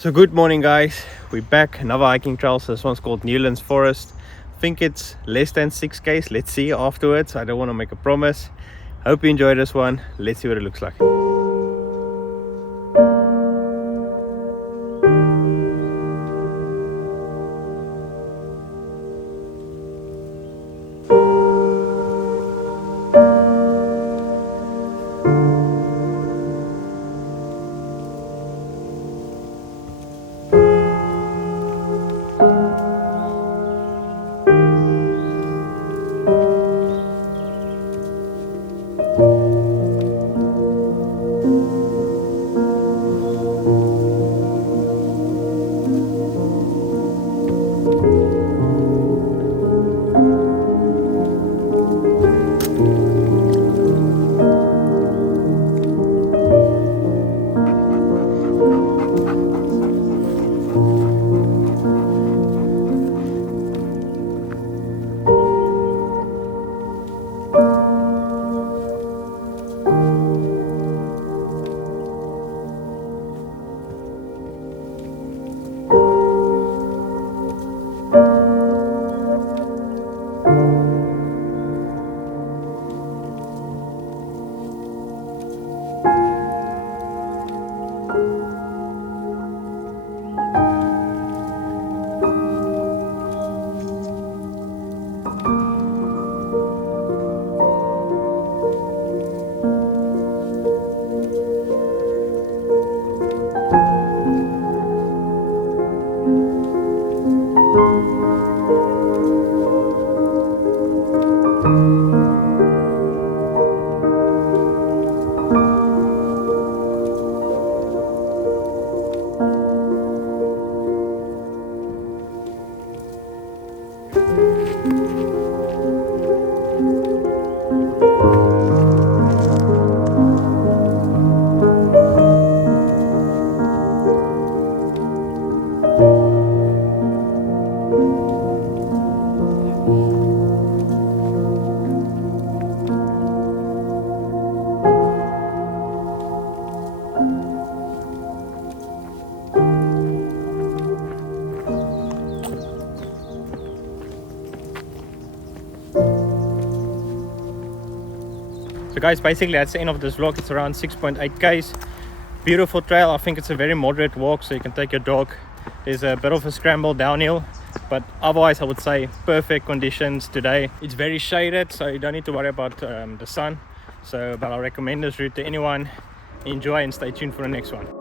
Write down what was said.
So good morning guys, we're back, another hiking trail. So this one's called Newlands Forest. I think it's less than 6Ks. Let's see afterwards. I don't want to make a promise. Hope you enjoy this one. Let's see what it looks like. So guys, basically that's the end of this vlog. It's around 6.8Ks. Beautiful trail. I think it's a very moderate walk, so you can take your dog. There's a bit of a scramble downhill, but otherwise I would say perfect conditions today. It's very shaded, so you don't need to worry about the sun. But I recommend this route to anyone. Enjoy and stay tuned for the next one.